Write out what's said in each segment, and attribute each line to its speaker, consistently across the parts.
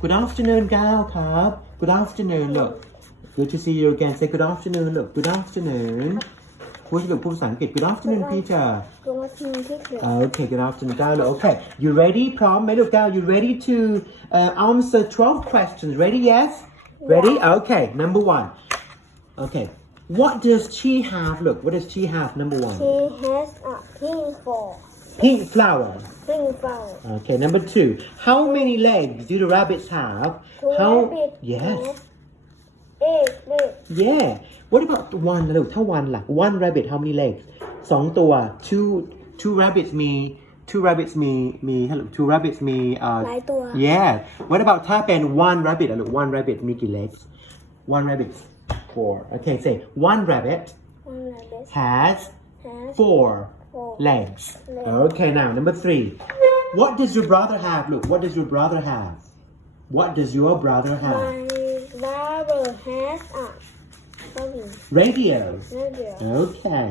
Speaker 1: Good afternoon ก้าวครับ Good afternoon look Good to see you again say good afternoon look Good afternoon พูดกับพูดภาษาอังกฤษ Good afternoon Peter
Speaker 2: กูมาทีที่เกิด
Speaker 1: Okay, good afternoon, Dalo. Okay, you ready? Prom, look down. You ready to uh, answer 12 questions? Ready? Yes? Ready? Okay, number one. Okay, what does she have? Look, what does she have? Number one.
Speaker 2: She has a pink for
Speaker 1: Pink flower.
Speaker 2: pink flower
Speaker 1: Okay, number two. How many legs do the rabbits have?
Speaker 2: Two
Speaker 1: How?
Speaker 2: rabbit
Speaker 1: Yes.
Speaker 2: has eight legs
Speaker 1: Yeah. What about one? Look, ถ้า one ล่ะ one rabbit how many legs สองตัว two two rabbits มี two rabbits มีมี two rabbits มีเอ่อ
Speaker 2: หลายตัว
Speaker 1: Yeah. What about ถ้าเป็น one rabbit อ่ะลูก one rabbit มีกี่ legs one rabbit four Okay say one rabbit
Speaker 2: one rabbit
Speaker 1: has
Speaker 2: has
Speaker 1: four
Speaker 2: four
Speaker 1: legs
Speaker 2: Legs.
Speaker 1: Okay now number three What does your brother have Look what does your brother have What does your brother have
Speaker 2: My brother has a sorry
Speaker 1: Radio
Speaker 2: radio
Speaker 1: Okay.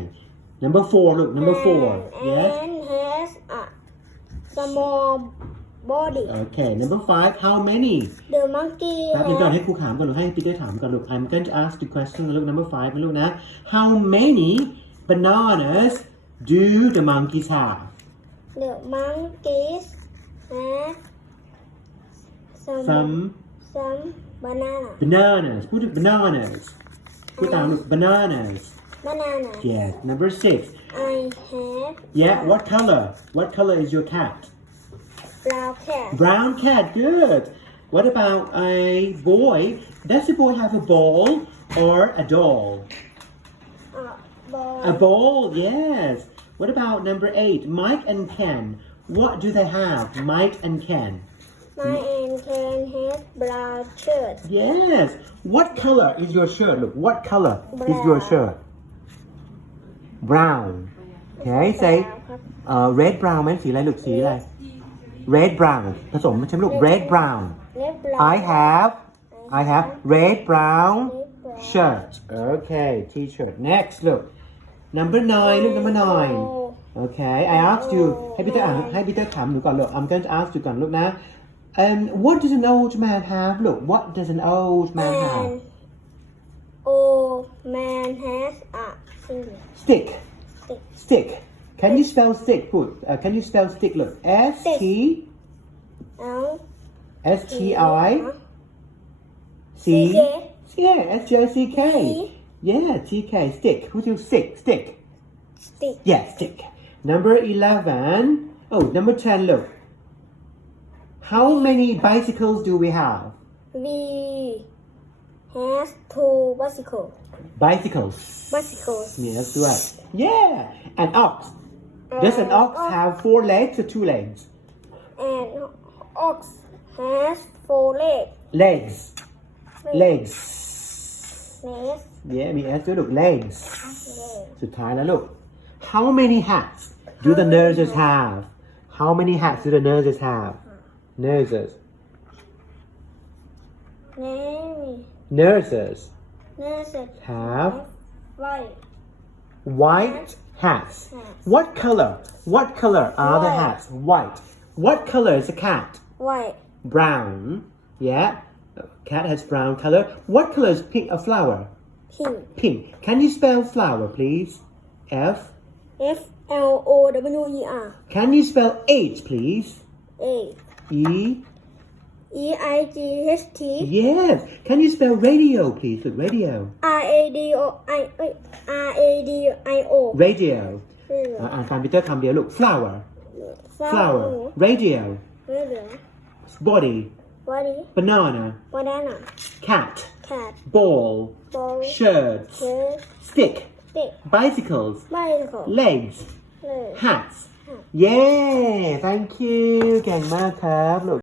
Speaker 1: Number four, look, number four.
Speaker 2: and,
Speaker 1: Yes?
Speaker 2: and has a small body
Speaker 1: Okay, number five, how many?
Speaker 2: the monkey
Speaker 1: แป๊บนึงก่อน
Speaker 2: has
Speaker 1: ให้ครูถามก่อนหรือให้ปีเตอร์ถามก่อนลูก I'm going to ask the question ลูก number five นะลูกนะ How many bananas do the monkeys have?
Speaker 2: The monkeys have some,
Speaker 1: Some bananas. bananas. Put it bananas. Put down look, bananas.
Speaker 2: Banana.
Speaker 1: Yes. Number six.
Speaker 2: I have
Speaker 1: Yeah. What color? What color is your cat?
Speaker 2: brown cat.
Speaker 1: Brown cat. Good. What about a boy? Does the boy have a ball or a doll?
Speaker 2: a boy
Speaker 1: A ball, yes. What about number eight? Mike and Ken. What do they have? Mike and Ken.
Speaker 2: my and can has brown shirt
Speaker 1: Yes. What color is your shirt? Look, what color is your
Speaker 2: Brown.
Speaker 1: shirt? Brown. Okay, say
Speaker 2: ครับ
Speaker 1: uh, red brown ไหมสีอะไรลูกสีอะไร red brown ผสมใช่ไหมลูก red brown
Speaker 2: red brown
Speaker 1: I have I have red brown
Speaker 2: red brown
Speaker 1: shirt. Okay, t-shirt. Next, look. Number nine, look, number nine.
Speaker 2: Oh,
Speaker 1: Okay, I asked you. ให้พีเตอร์อ่านให้พีเตอร์ถามหนูก่อน look. I'm going to ask you ก่อน look นะ Um, what does an old man have? Look, what does an old man have?
Speaker 2: and old man has a finger
Speaker 1: Stick.
Speaker 2: Stick.
Speaker 1: Stick. Can you spell stick? Put. Uh, can you spell stick? Look. S T
Speaker 2: L
Speaker 1: S T I C.
Speaker 2: C
Speaker 1: Yeah, S T I C K. Yeah, T K. Stick. Who's your stick? Stick.
Speaker 2: stick
Speaker 1: Yeah, stick. Number 11. Oh, number 10, look. How many bicycles do we have?
Speaker 2: we have two bicycle
Speaker 1: Bicycles.
Speaker 2: bicycles
Speaker 1: Yes, right. Yeah. An ox. Does an ox have four legs or two legs?
Speaker 2: and ox has four legs
Speaker 1: Legs. Legs.
Speaker 2: legs
Speaker 1: Yeah, me ask you, look. Legs.
Speaker 2: legs
Speaker 1: สุดท้ายแล้วลูก How many hats do the nurses have? How many hats do the nurses have? Nurses.
Speaker 2: name
Speaker 1: Nurses
Speaker 2: nurses
Speaker 1: have
Speaker 2: white
Speaker 1: white hats.
Speaker 2: hats
Speaker 1: What color? What color are the
Speaker 2: White.
Speaker 1: hats? White. What color is the cat?
Speaker 2: white
Speaker 1: Brown. Yeah. Cat has brown color. What color is pink? A flower.
Speaker 2: pink
Speaker 1: Pink. Can you spell flower, please? F.
Speaker 2: F L O W E R
Speaker 1: Can you spell eight, please?
Speaker 2: A
Speaker 1: E.
Speaker 2: E I G H T
Speaker 1: Yes. Can you spell radio, please? Look, radio.
Speaker 2: R A D O I เอ้ย R A D I O
Speaker 1: Radio. อ่ะอ่านตามพีเตอร์คำเดียวลูก flower flower radio body
Speaker 2: body
Speaker 1: banana
Speaker 2: banana
Speaker 1: cat
Speaker 2: cat
Speaker 1: ball
Speaker 2: ball
Speaker 1: shirt
Speaker 2: shirt
Speaker 1: stick
Speaker 2: stick
Speaker 1: bicycles
Speaker 2: bicycle
Speaker 1: legs
Speaker 2: leg
Speaker 1: hats เย้ thank you เก่งมากครับลูก